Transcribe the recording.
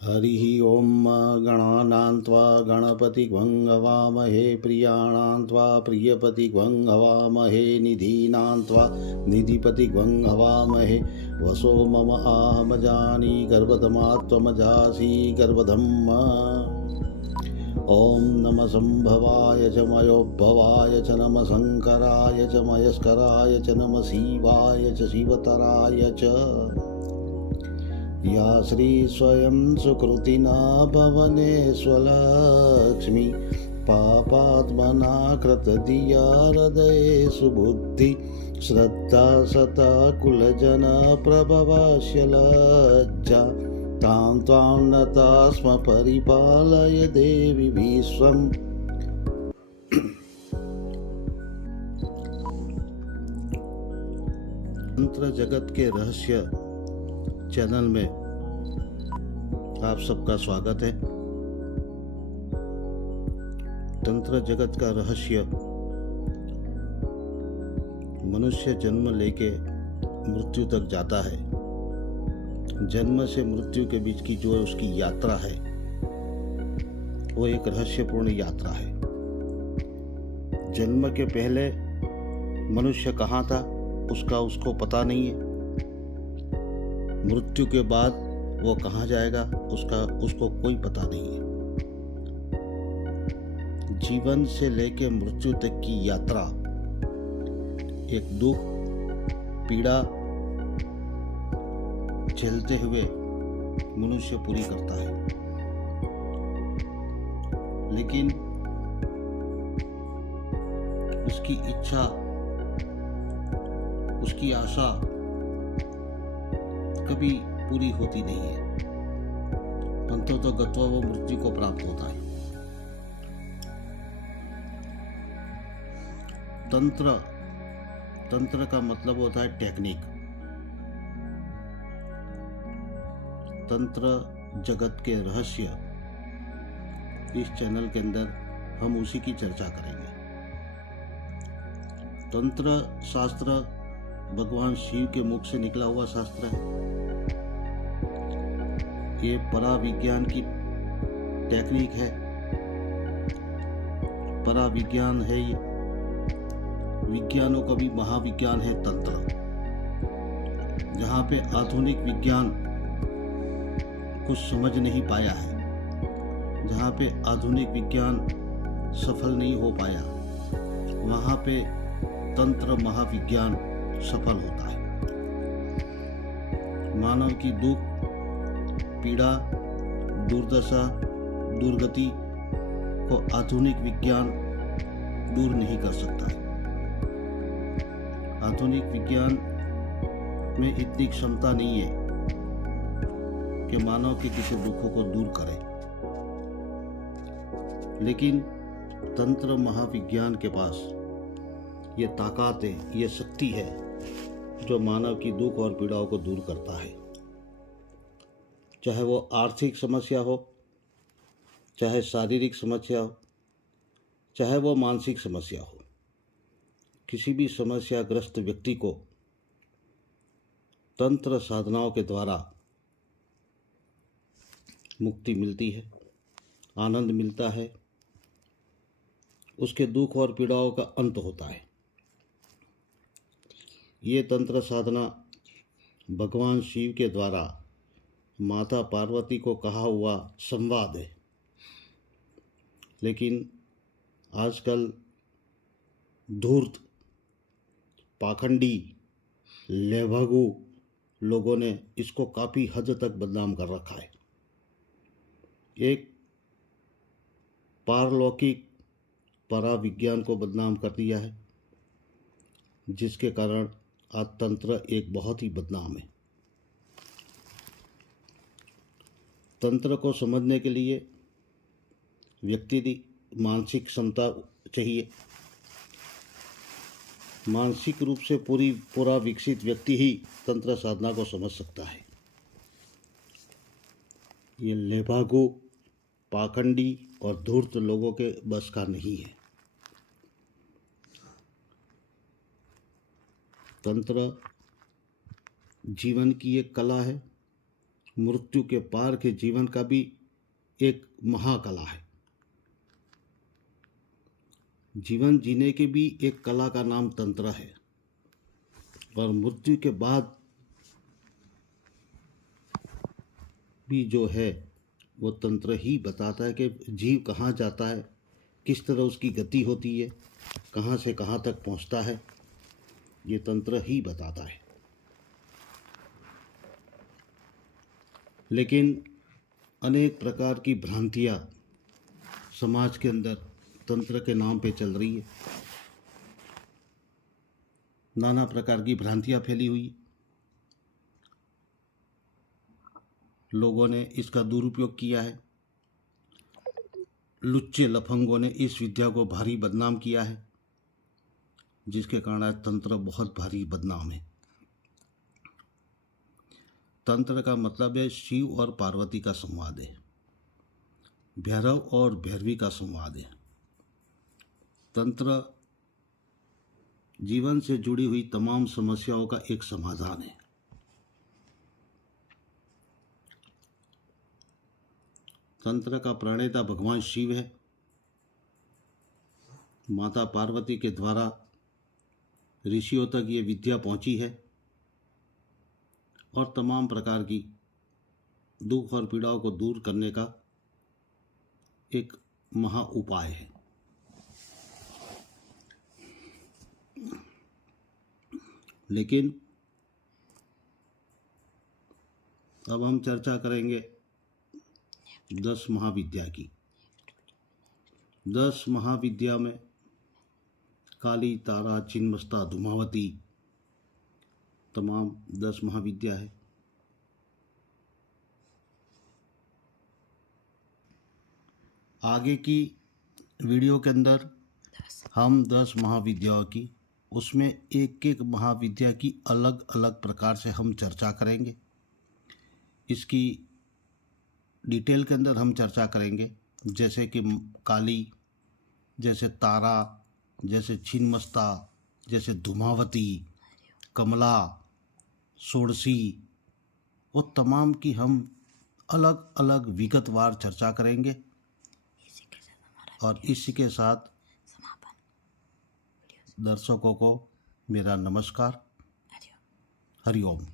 हरिः ओं गणानां त्वा गणपतिग्वं हवामहे प्रियाणां त्वा प्रियपतिग्वं हवामहे निधीनां त्वा निधिपतिग्वं हवामहे वसो मम आहमजानी गर्भधमा त्वमजासि गर्भधम् ॐ नमः संभवाय च मयोद्भवाय च नमः शङ्कराय च मयस्कराय च नमः शिवाय च शिवतराय च या श्री स्वयं सुकृतिना भवनेष्वलक्ष्मी पापात्मना कृतधिया हृदये सुबुद्धि श्रद्धा सता कुलजन प्रभवस्य लज्जा तां त्वां नता स्म परिपालय देवी विश्वम्। तंत्र जगत के रहस्य चैनल में आप सबका स्वागत है। तंत्र जगत का रहस्य मनुष्य जन्म लेके मृत्यु तक जाता है। जन्म से मृत्यु के बीच की जो उसकी यात्रा है वो एक रहस्यपूर्ण यात्रा है। जन्म के पहले मनुष्य कहाँ था उसको पता नहीं है। मृत्यु के बाद वो कहाँ जाएगा उसको कोई पता नहीं है। जीवन से लेके मृत्यु तक की यात्रा एक दुख पीड़ा झेलते हुए मनुष्य पूरी करता है। लेकिन उसकी इच्छा उसकी आशा कभी पूरी होती नहीं है। अंततः गत्वा वो मृत्यु को प्राप्त होता है। तंत्र का मतलब होता है टेक्निक। तंत्र जगत के रहस्य इस चैनल के अंदर हम उसी की चर्चा करेंगे। तंत्र शास्त्र भगवान शिव के मुख से निकला हुआ शास्त्र है। ये पराविज्ञान की टेक्निक है, पराविज्ञान है। ये विज्ञानों का भी महाविज्ञान है तंत्र। जहाँ पे आधुनिक विज्ञान कुछ समझ नहीं पाया है, जहाँ पे आधुनिक विज्ञान सफल नहीं हो पाया, वहाँ पे तंत्र महाविज्ञान सफल होता है। मानव की दुख पीड़ा दुर्दशा दुर्गति को आधुनिक विज्ञान दूर नहीं कर सकता है। आधुनिक विज्ञान में इतनी क्षमता नहीं है कि मानव के किसी दुखों को दूर करे। लेकिन तंत्र महाविज्ञान के पास ये ताकत है, ये शक्ति है जो मानव की दुख और पीड़ाओं को दूर करता है। चाहे वो आर्थिक समस्या हो, चाहे शारीरिक समस्या हो, चाहे वो मानसिक समस्या हो, किसी भी समस्याग्रस्त व्यक्ति को तंत्र साधनाओं के द्वारा मुक्ति मिलती है, आनंद मिलता है, उसके दुख और पीड़ाओं का अंत होता है। ये तंत्र साधना भगवान शिव के द्वारा माता पार्वती को कहा हुआ संवाद है। लेकिन आजकल धूर्त पाखंडी लेभागु लोगों ने इसको काफ़ी हद तक बदनाम कर रखा है। एक पारलौकिक पराविज्ञान को बदनाम कर दिया है, जिसके कारण आज तंत्र एक बहुत ही बदनाम है। तंत्र को समझने के लिए व्यक्ति की मानसिक क्षमता चाहिए। मानसिक रूप से पूरा विकसित व्यक्ति ही तंत्र साधना को समझ सकता है। ये लेभागु पाखंडी और धूर्त लोगों के बस का नहीं है। तंत्र जीवन की एक कला है, मृत्यु के पार के जीवन का भी एक महाकला है। जीवन जीने की भी एक कला का नाम तंत्र है, और मृत्यु के बाद भी जो है वो तंत्र ही बताता है कि जीव कहाँ जाता है, किस तरह उसकी गति होती है, कहाँ से कहाँ तक पहुँचता है, ये तंत्र ही बताता है। लेकिन अनेक प्रकार की भ्रांतियाँ समाज के अंदर तंत्र के नाम पे चल रही है। नाना प्रकार की भ्रांतियाँ फैली हुई, लोगों ने इसका दुरुपयोग किया है। लुच्चे लफंगों ने इस विद्या को भारी बदनाम किया है, जिसके कारण आज तंत्र बहुत भारी बदनाम है। तंत्र का मतलब है शिव और पार्वती का संवाद है, भैरव और भैरवी का संवाद है। तंत्र जीवन से जुड़ी हुई तमाम समस्याओं का एक समाधान है। तंत्र का प्रणेता भगवान शिव है। माता पार्वती के द्वारा ऋषियों तक ये विद्या पहुंची है, और तमाम प्रकार की दुख और पीड़ाओं को दूर करने का एक महा उपाय है। लेकिन अब हम चर्चा करेंगे 10 महाविद्या की। 10 महाविद्या में काली, तारा, छिन्नमस्ता, धूमावती, तमाम 10 महाविद्या है। आगे की वीडियो के अंदर हम 10 महाविद्याओं की, उसमें एक एक महाविद्या की अलग अलग प्रकार से हम चर्चा करेंगे। इसकी डिटेल के अंदर हम चर्चा करेंगे, जैसे कि काली, जैसे तारा, जैसे छिन्नमस्ता, जैसे धूमावती, कमला, षोडशी, वो तमाम की हम अलग अलग विगतवार चर्चा करेंगे। और इसी के साथ दर्शकों को मेरा नमस्कार, हरिओम।